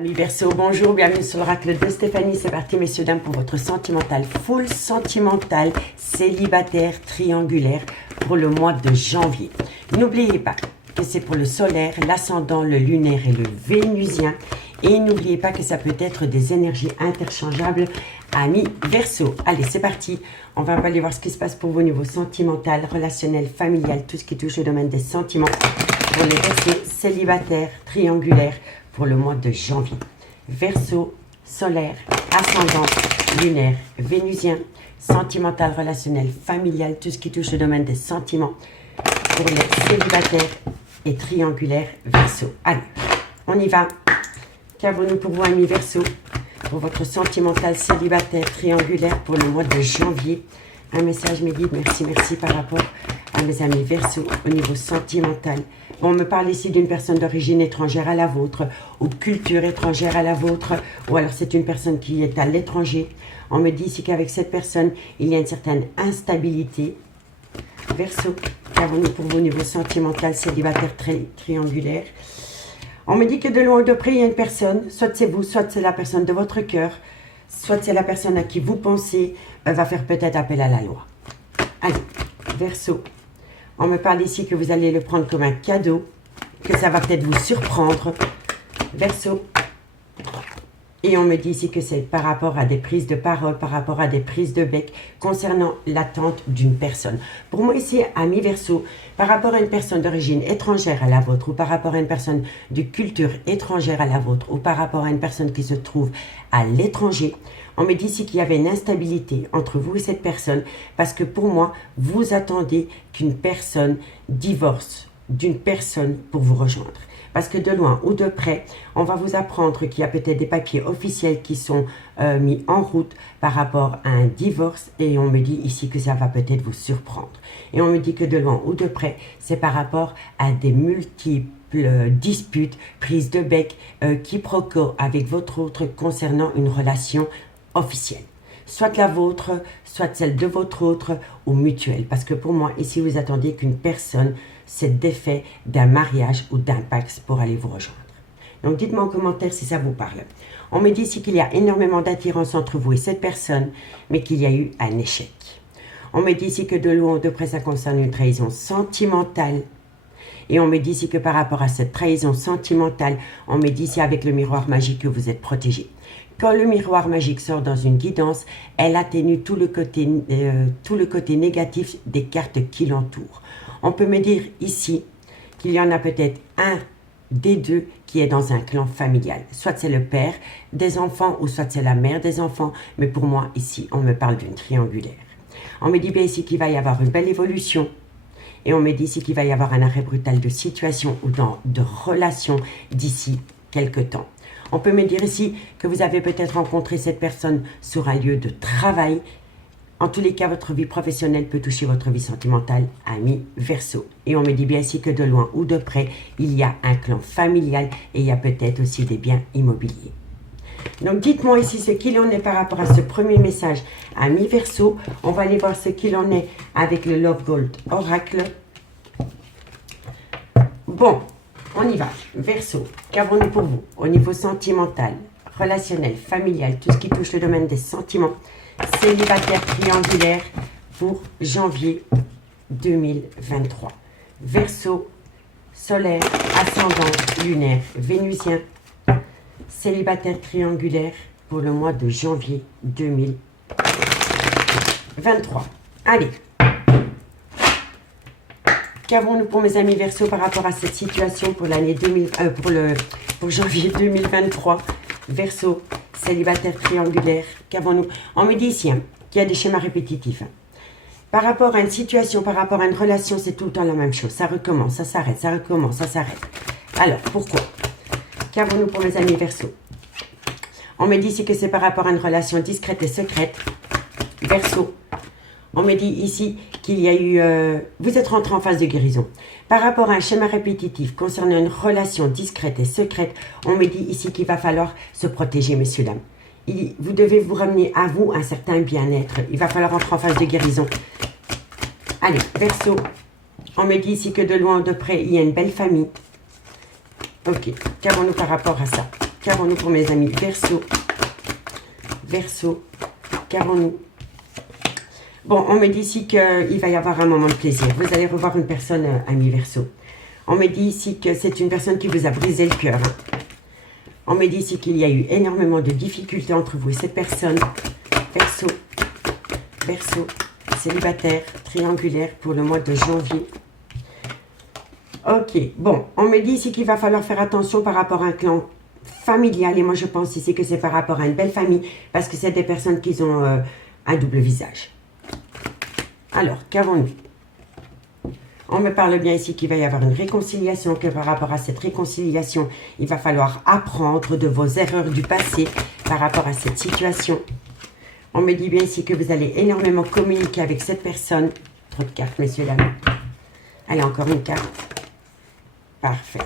Amis Verseau, bonjour, bienvenue sur l'oracle de Stéphanie. C'est parti messieurs dames pour votre sentimental, full sentimental, célibataire, triangulaire pour le mois de janvier. N'oubliez pas que c'est pour le solaire, l'ascendant, le lunaire et le vénusien. Et n'oubliez pas que ça peut être des énergies interchangeables, amis Verseau. Allez, c'est parti. On va aller voir ce qui se passe pour vous au niveau sentimental, relationnel, familial, tout ce qui touche au domaine des sentiments. Pour les Verseaux célibataires, triangulaires, pour le mois de janvier. Verseau, solaire, ascendant, lunaire, vénusien, sentimental, relationnel, familial, tout ce qui touche au domaine des sentiments. Pour les célibataires et triangulaires Verseau. Allez, on y va. Qu'avons-nous pour vous, amis Verseau, pour votre sentimental, célibataire, triangulaire pour le mois de janvier? Un message mes guides, merci par rapport à mes amis Verseau au niveau sentimental. On me parle ici d'une personne d'origine étrangère à la vôtre, ou culture étrangère à la vôtre, ou alors c'est une personne qui est à l'étranger. On me dit ici qu'avec cette personne, il y a une certaine instabilité. Verseau, qu'avons-nous pour vous au niveau sentimental, célibataire, triangulaire? On me dit que de loin ou de près, il y a une personne, soit c'est vous, soit c'est la personne de votre cœur, soit c'est la personne à qui vous pensez, va faire peut-être appel à la loi. Allez, Verseau. On me parle ici que vous allez le prendre comme un cadeau, que ça va peut-être vous surprendre. Verseau. Et on me dit ici que c'est par rapport à des prises de parole, par rapport à des prises de bec, concernant l'attente d'une personne. Pour moi ici, ami Verseau, par rapport à une personne d'origine étrangère à la vôtre, ou par rapport à une personne de culture étrangère à la vôtre, ou par rapport à une personne qui se trouve à l'étranger, on me dit ici qu'il y avait une instabilité entre vous et cette personne, parce que pour moi, vous attendez qu'une personne divorce d'une personne pour vous rejoindre. Parce que de loin ou de près, on va vous apprendre qu'il y a peut-être des papiers officiels qui sont mis en route par rapport à un divorce. Et on me dit ici que ça va peut-être vous surprendre. Et on me dit que de loin ou de près, c'est par rapport à des multiples disputes, prises de bec, quiproquos avec votre autre concernant une relation officielle. Soit la vôtre, soit celle de votre autre ou mutuelle. Parce que pour moi, ici, vous attendiez qu'une personne s'est défait d'un mariage ou d'un Pax pour aller vous rejoindre. Donc, dites-moi en commentaire si ça vous parle. On me dit ici qu'il y a énormément d'attirance entre vous et cette personne, mais qu'il y a eu un échec. On me dit ici que de loin ou de près, ça concerne une trahison sentimentale. Et on me dit ici que par rapport à cette trahison sentimentale, on me dit ici avec le miroir magique que vous êtes protégé. Quand le miroir magique sort dans une guidance, elle atténue tout le côté négatif des cartes qui l'entourent. On peut me dire ici qu'il y en a peut-être un des deux qui est dans un clan familial. Soit c'est le père des enfants ou soit c'est la mère des enfants. Mais pour moi, ici, on me parle d'une triangulaire. On me dit bien ici qu'il va y avoir une belle évolution. Et on me dit ici qu'il va y avoir un arrêt brutal de situation ou de relation d'ici quelque temps. On peut me dire ici que vous avez peut-être rencontré cette personne sur un lieu de travail. En tous les cas, votre vie professionnelle peut toucher votre vie sentimentale, ami Verseau. Et on me dit bien ici que de loin ou de près, il y a un clan familial et il y a peut-être aussi des biens immobiliers. Donc, dites-moi ici ce qu'il en est par rapport à ce premier message, ami Verseau. On va aller voir ce qu'il en est avec le Love Gold Oracle. Bon. On y va. Verseau, qu'avons-nous pour vous au niveau sentimental, relationnel, familial, tout ce qui touche le domaine des sentiments, célibataire triangulaire pour janvier 2023. Verseau, solaire, ascendant, lunaire, vénusien, célibataire triangulaire pour le mois de janvier 2023. Allez. Qu'avons-nous pour mes amis Verseau par rapport à cette situation pour l'année pour janvier 2023? Verseau, célibataire triangulaire, qu'avons-nous? On me dit ici qu'il y a des schémas répétitifs. Par rapport à une situation, par rapport à une relation, c'est tout le temps la même chose. Ça recommence, ça s'arrête, ça recommence, ça s'arrête. Alors, pourquoi? Qu'avons-nous pour mes amis Verseau? On me dit ici que c'est par rapport à une relation discrète et secrète. Verseau. On me dit ici qu'il y a eu... vous êtes rentré en phase de guérison. Par rapport à un schéma répétitif concernant une relation discrète et secrète, on me dit ici qu'il va falloir se protéger, messieurs, dames. Vous devez vous ramener à vous un certain bien-être. Il va falloir rentrer en phase de guérison. Allez, Verseau. On me dit ici que de loin ou de près, il y a une belle famille. Ok, qu'avons-nous par rapport à ça? qu'avons-nous pour mes amis Verseau? Verseau, qu'avons-nous? Bon, on me dit ici qu'il va y avoir un moment de plaisir. Vous allez revoir une personne, ami Verseau. On me dit ici que c'est une personne qui vous a brisé le cœur. On me dit ici qu'il y a eu énormément de difficultés entre vous et cette personne. Verseau, Verseau, célibataire, triangulaire pour le mois de janvier. Ok, bon, on me dit ici qu'il va falloir faire attention par rapport à un clan familial. Et moi, je pense ici que c'est par rapport à une belle famille parce que c'est des personnes qui ont un double visage. Alors, qu'avons-nous? On me parle bien ici qu'il va y avoir une réconciliation, que par rapport à cette réconciliation, il va falloir apprendre de vos erreurs du passé par rapport à cette situation. On me dit bien ici que vous allez énormément communiquer avec cette personne. Trop de cartes, messieurs, dames. Allez, encore une carte. Parfait.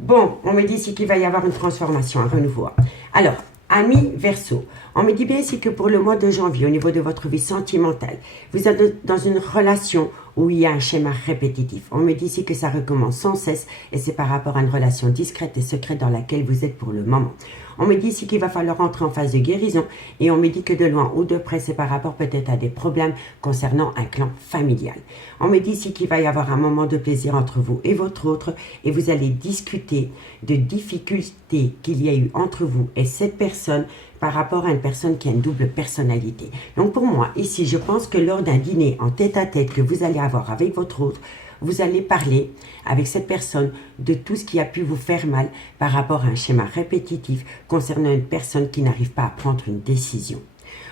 Bon, on me dit ici qu'il va y avoir une transformation, un renouveau. Alors, ami Verseau, on me dit bien ici que pour le mois de janvier, au niveau de votre vie sentimentale, vous êtes dans une relation où il y a un schéma répétitif. On me dit ici que ça recommence sans cesse et c'est par rapport à une relation discrète et secrète dans laquelle vous êtes pour le moment. On me dit ici qu'il va falloir entrer en phase de guérison et on me dit que de loin ou de près, c'est par rapport peut-être à des problèmes concernant un clan familial. On me dit ici qu'il va y avoir un moment de plaisir entre vous et votre autre et vous allez discuter de difficultés qu'il y a eu entre vous et cette personne par rapport à une personne qui a une double personnalité. Donc pour moi, ici, je pense que lors d'un dîner en tête-à-tête que vous allez avoir avec votre autre, vous allez parler avec cette personne de tout ce qui a pu vous faire mal par rapport à un schéma répétitif concernant une personne qui n'arrive pas à prendre une décision.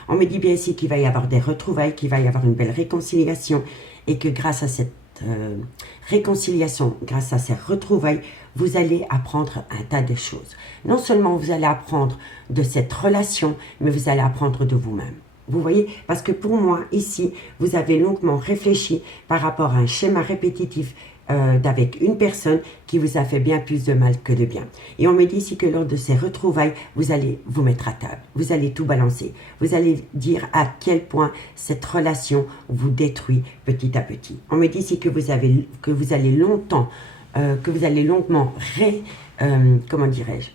On me dit bien ici qu'il va y avoir des retrouvailles, qu'il va y avoir une belle réconciliation et que grâce à cette réconciliation, grâce à ces retrouvailles, vous allez apprendre un tas de choses. Non seulement vous allez apprendre de cette relation, mais vous allez apprendre de vous-même. Vous voyez, parce que pour moi, ici, vous avez longuement réfléchi par rapport à un schéma répétitif d'avec une personne qui vous a fait bien plus de mal que de bien. Et on me dit ici que lors de ces retrouvailles, vous allez vous mettre à table, vous allez tout balancer, vous allez dire à quel point cette relation vous détruit petit à petit. On me dit ici que vous allez longuement comment dirais-je,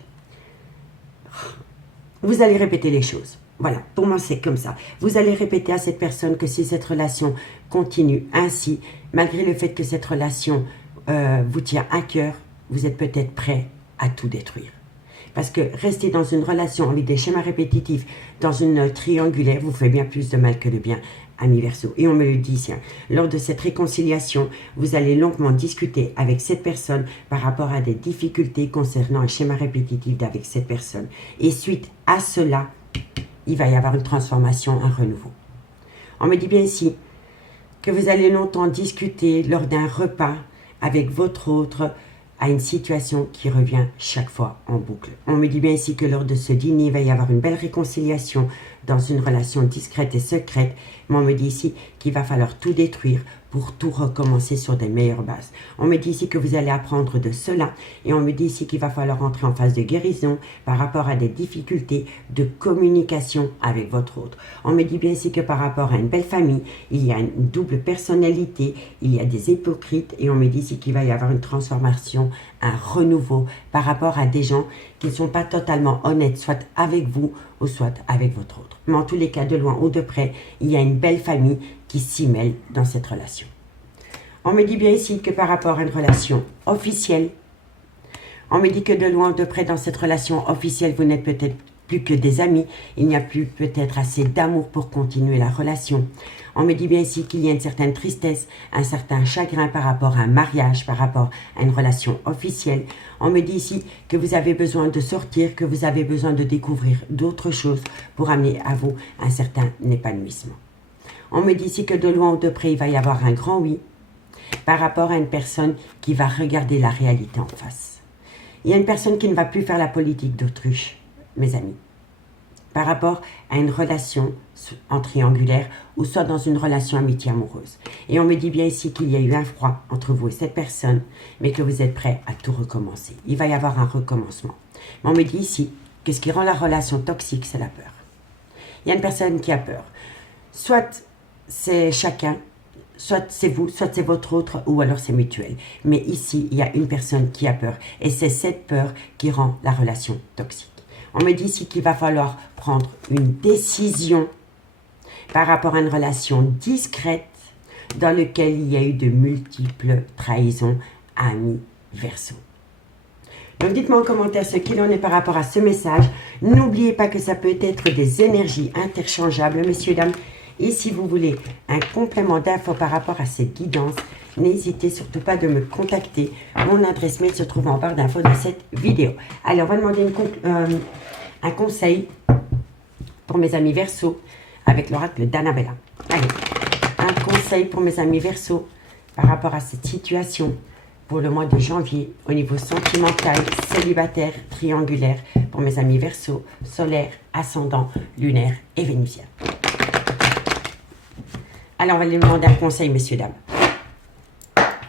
vous allez répéter les choses. Voilà, pour moi c'est comme ça. Vous allez répéter à cette personne que si cette relation continue ainsi, malgré le fait que cette relation vous tient à cœur, vous êtes peut-être prêt à tout détruire. Parce que rester dans une relation avec des schémas répétitifs, dans une triangulaire, vous fait bien plus de mal que de bien, ami Verseau. Et on me le dit ici, lors de cette réconciliation, vous allez longuement discuter avec cette personne par rapport à des difficultés concernant un schéma répétitif d'avec cette personne. Et suite à cela, il va y avoir une transformation, un renouveau. On me dit bien ici que vous allez longtemps discuter lors d'un repas avec votre autre à une situation qui revient chaque fois en boucle. On me dit bien ici que lors de ce dîner, il va y avoir une belle réconciliation dans une relation discrète et secrète. Mais on me dit ici qu'il va falloir tout détruire pour tout recommencer sur des meilleures bases. On me dit ici que vous allez apprendre de cela et on me dit ici qu'il va falloir entrer en phase de guérison par rapport à des difficultés de communication avec votre autre. On me dit bien ici que par rapport à une belle famille, il y a une double personnalité, il y a des hypocrites et on me dit ici qu'il va y avoir une transformation, un renouveau par rapport à des gens qui ne sont pas totalement honnêtes, soit avec vous ou soit avec votre autre. Mais en tous les cas, de loin ou de près, il y a une belle famille qui s'y mêle dans cette relation. On me dit bien ici que par rapport à une relation officielle, on me dit que de loin ou de près dans cette relation officielle, vous n'êtes peut-être plus que des amis, il n'y a plus peut-être assez d'amour pour continuer la relation. On me dit bien ici qu'il y a une certaine tristesse, un certain chagrin par rapport à un mariage, par rapport à une relation officielle. On me dit ici que vous avez besoin de sortir, que vous avez besoin de découvrir d'autres choses pour amener à vous un certain épanouissement. On me dit ici que de loin ou de près, il va y avoir un grand oui par rapport à une personne qui va regarder la réalité en face. Il y a une personne qui ne va plus faire la politique d'autruche, mes amis, par rapport à une relation en triangulaire ou soit dans une relation amitié amoureuse. Et on me dit bien ici qu'il y a eu un froid entre vous et cette personne, mais que vous êtes prêts à tout recommencer. Il va y avoir un recommencement. Mais on me dit ici que ce qui rend la relation toxique, c'est la peur. Il y a une personne qui a peur. Soit c'est chacun soit c'est vous, soit c'est votre autre, ou alors c'est mutuel. Mais ici, il y a une personne qui a peur. Et c'est cette peur qui rend la relation toxique. On me dit ici qu'il va falloir prendre une décision par rapport à une relation discrète dans laquelle il y a eu de multiples trahisons, amis Verseau. Donc dites-moi en commentaire ce qu'il en est par rapport à ce message. N'oubliez pas que ça peut être des énergies interchangeables, messieurs, dames. Et si vous voulez un complément d'infos par rapport à cette guidance, n'hésitez surtout pas de me contacter. Mon adresse mail se trouve en barre d'infos de cette vidéo. Allez, on va demander un conseil pour mes amis Verseau avec l'oracle d'Annabella. Allez, un conseil pour mes amis Verseau par rapport à cette situation pour le mois de janvier au niveau sentimental, célibataire, triangulaire pour mes amis Verseau, solaire, ascendant, lunaire et vénusien. Alors, on va lui demander un conseil, messieurs, dames.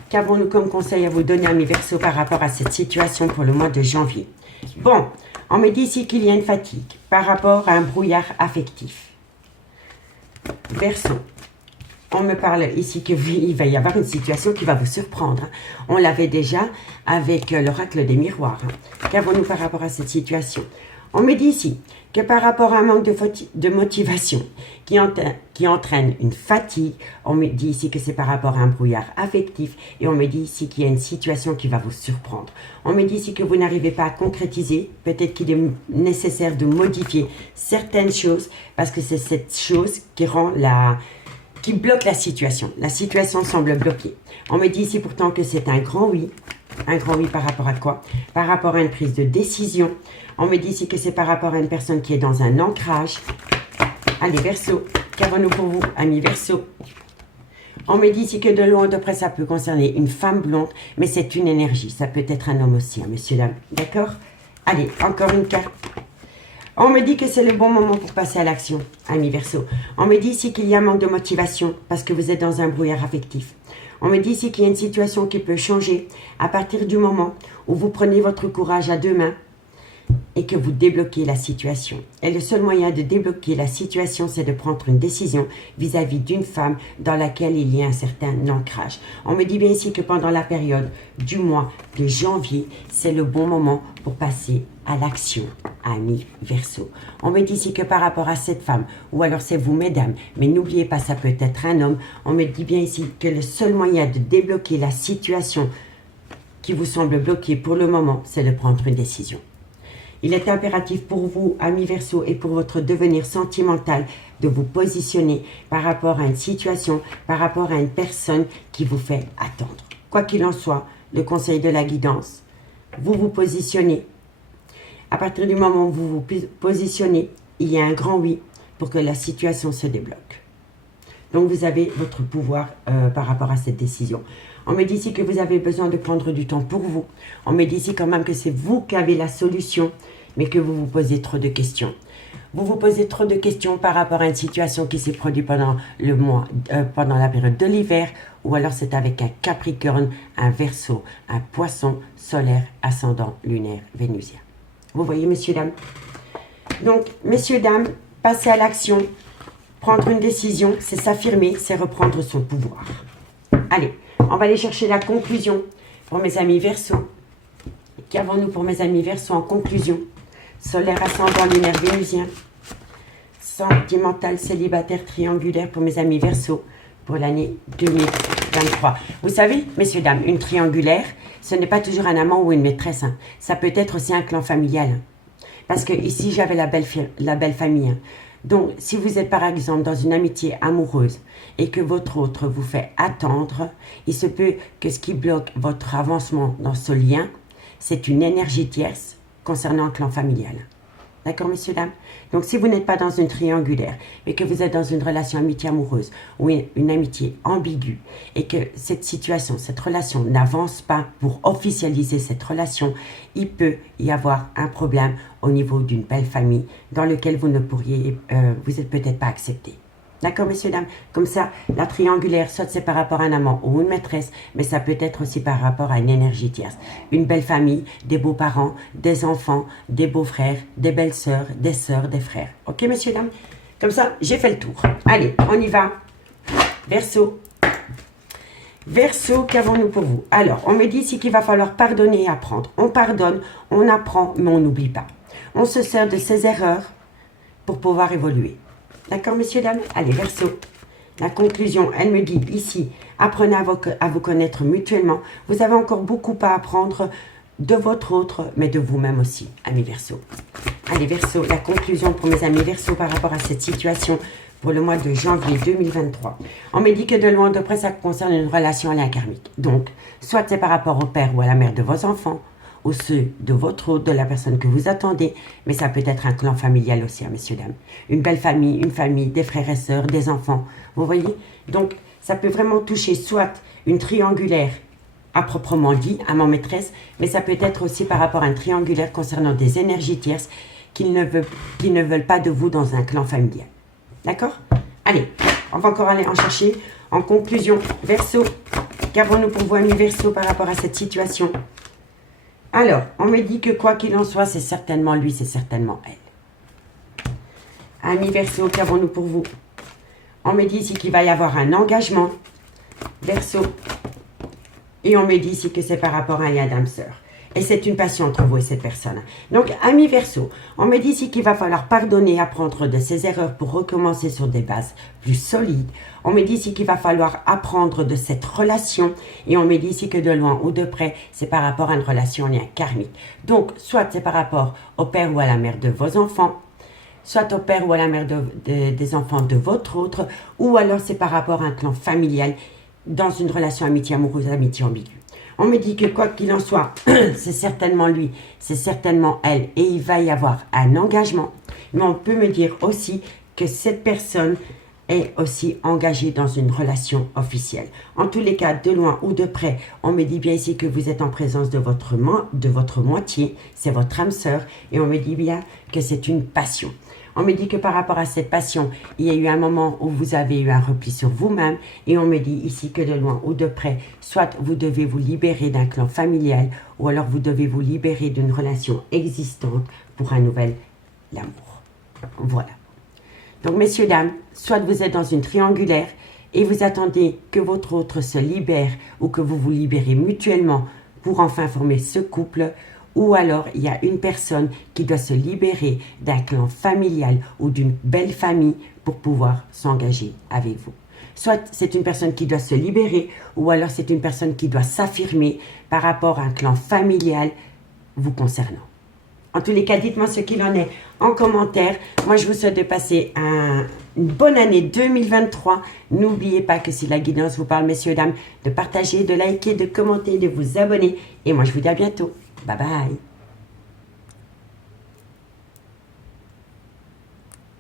Qu'avons-nous comme conseil à vous donner, amis Verseau, par rapport à cette situation pour le mois de janvier? Bon, on me dit ici qu'il y a une fatigue par rapport à un brouillard affectif. Verseau, on me parle ici qu'il va y avoir une situation qui va vous surprendre. On l'avait déjà avec l'oracle des miroirs. Qu'avons-nous par rapport à cette situation? On me dit ici que par rapport à un manque de motivation qui entraîne une fatigue, on me dit ici que c'est par rapport à un brouillard affectif et on me dit ici qu'il y a une situation qui va vous surprendre. On me dit ici que vous n'arrivez pas à concrétiser, peut-être qu'il est nécessaire de modifier certaines choses parce que c'est cette chose qui bloque la situation. La situation semble bloquée. On me dit ici pourtant que c'est un grand oui. Un grand oui par rapport à quoi? Par rapport à une prise de décision. On me dit ici que c'est par rapport à une personne qui est dans un ancrage. Allez, Verseau, qu'avons-nous pour vous, amis Verseau? On me dit ici que de loin de près, ça peut concerner une femme blonde, mais c'est une énergie. Ça peut être un homme aussi, hein, monsieur, dame. D'accord? Allez, encore une carte. On me dit que c'est le bon moment pour passer à l'action, amis Verseau. On me dit ici qu'il y a un manque de motivation parce que vous êtes dans un brouillard affectif. On me dit ici qu'il y a une situation qui peut changer à partir du moment où vous prenez votre courage à deux mains et que vous débloquez la situation. Et le seul moyen de débloquer la situation, c'est de prendre une décision vis-à-vis d'une femme dans laquelle il y a un certain ancrage. On me dit bien ici que pendant la période du mois de janvier, c'est le bon moment pour passer à l'action, amis Verseau. On me dit ici que par rapport à cette femme, ou alors c'est vous, mesdames, mais n'oubliez pas, ça peut être un homme, on me dit bien ici que le seul moyen de débloquer la situation qui vous semble bloquée pour le moment, c'est de prendre une décision. Il est impératif pour vous, amis Verseau, et pour votre devenir sentimental, de vous positionner par rapport à une situation, par rapport à une personne qui vous fait attendre. Quoi qu'il en soit, le conseil de la guidance, vous vous positionnez. À partir du moment où vous vous positionnez, il y a un grand oui pour que la situation se débloque. Donc, vous avez votre pouvoir par rapport à cette décision. On me dit ici que vous avez besoin de prendre du temps pour vous. On me dit ici quand même que c'est vous qui avez la solution, mais que vous vous posez trop de questions. Vous vous posez trop de questions par rapport à une situation qui s'est produite pendant pendant la période de l'hiver, ou alors c'est avec un Capricorne, un Verseau, un Poisson, solaire, ascendant, lunaire, vénusien. Vous voyez, messieurs, dames? Donc, messieurs, dames, passer à l'action, prendre une décision, c'est s'affirmer, c'est reprendre son pouvoir. Allez, on va aller chercher la conclusion pour mes amis Verseau. Qu'avons-nous pour mes amis Verseau en conclusion? Solaire, ascendant, lunaire, vénusien. Sentimental, célibataire, triangulaire pour mes amis Verseau pour l'année 2023. Vous savez, messieurs, dames, une triangulaire, ce n'est pas toujours un amant ou une maîtresse. Hein. Ça peut être aussi un clan familial. Hein. Parce que ici, j'avais la belle famille. Hein. Donc, si vous êtes par exemple dans une amitié amoureuse et que votre autre vous fait attendre, il se peut que ce qui bloque votre avancement dans ce lien, c'est une énergie tierce concernant un clan familial. D'accord, messieurs, dames? Donc, si vous n'êtes pas dans une triangulaire, mais que vous êtes dans une relation amitié amoureuse ou une amitié ambiguë, et que cette situation, cette relation n'avance pas pour officialiser cette relation, il peut y avoir un problème au niveau d'une belle famille dans lequel vous n'êtes peut-être pas accepté. D'accord, messieurs, dames? Comme ça, la triangulaire, soit c'est par rapport à un amant ou une maîtresse, mais ça peut être aussi par rapport à une énergie tierce. Une belle famille, des beaux-parents, des enfants, des beaux-frères, des belles-sœurs, des frères. Ok, messieurs, dames? Comme ça, j'ai fait le tour. Allez, on y va. Verseau, Verseau, qu'avons-nous pour vous? Alors, on me dit ici qu'il va falloir pardonner et apprendre. On pardonne, on apprend, mais on n'oublie pas. On se sert de ses erreurs pour pouvoir évoluer. D'accord, messieurs, dames? Allez, Verseau. La conclusion, elle me dit ici, apprenez à vous connaître mutuellement. Vous avez encore beaucoup à apprendre de votre autre, mais de vous-même aussi, amis Verseau. Allez, Verseau, la conclusion pour mes amis Verseau par rapport à cette situation pour le mois de janvier 2023. On me dit que de loin de près, ça concerne une relation à karmique. Donc, soit c'est par rapport au père ou à la mère de vos enfants, ou ceux de votre autre, de la personne que vous attendez, mais ça peut être un clan familial aussi, hein, messieurs, dames. Une belle famille, une famille, des frères et sœurs, des enfants, vous voyez? Donc, ça peut vraiment toucher soit une triangulaire à proprement dit, à ma maîtresse, mais ça peut être aussi par rapport à un triangulaire concernant des énergies tierces qui ne veulent pas de vous dans un clan familial. D'accord? Allez, on va encore aller en chercher. En conclusion, Verseau, qu'avons-nous pour vous, amis Verseau, par rapport à cette situation? Alors, on me dit que quoi qu'il en soit, c'est certainement lui, c'est certainement elle. Amis Verseau, qu'avons-nous pour vous? On me dit ici qu'il va y avoir un engagement, Verseau. Et on me dit ici que c'est par rapport à un lien d'âme-sœur. Et c'est une passion entre vous et cette personne. Donc, amis Verseau, on me dit ici qu'il va falloir pardonner, apprendre de ses erreurs pour recommencer sur des bases plus solides. On me dit ici qu'il va falloir apprendre de cette relation. Et on me dit ici que de loin ou de près, c'est par rapport à une relation en lien karmique. Donc, soit c'est par rapport au père ou à la mère de vos enfants, soit au père ou à la mère des enfants de votre autre, ou alors c'est par rapport à un clan familial dans une relation amitié amoureuse, amitié ambiguë. On me dit que quoi qu'il en soit, c'est certainement lui, c'est certainement elle, et il va y avoir un engagement. Mais on peut me dire aussi que cette personne est aussi engagée dans une relation officielle. En tous les cas, de loin ou de près, on me dit bien ici que vous êtes en présence de votre moitié, c'est votre âme sœur, et on me dit bien que c'est une passion. On me dit que par rapport à cette passion, il y a eu un moment où vous avez eu un repli sur vous-même. Et on me dit ici que de loin ou de près, soit vous devez vous libérer d'un clan familial, ou alors vous devez vous libérer d'une relation existante pour un nouvel amour. Voilà. Donc, messieurs, dames, soit vous êtes dans une triangulaire et vous attendez que votre autre se libère ou que vous vous libérez mutuellement pour enfin former ce couple, ou alors il y a une personne qui doit se libérer d'un clan familial ou d'une belle famille pour pouvoir s'engager avec vous. Soit c'est une personne qui doit se libérer, ou alors c'est une personne qui doit s'affirmer par rapport à un clan familial vous concernant. En tous les cas, dites-moi ce qu'il en est en commentaire. Moi, je vous souhaite de passer une bonne année 2023. N'oubliez pas que si la guidance vous parle, messieurs, dames, de partager, de liker, de commenter, de vous abonner. Et moi, je vous dis à bientôt. Bye bye.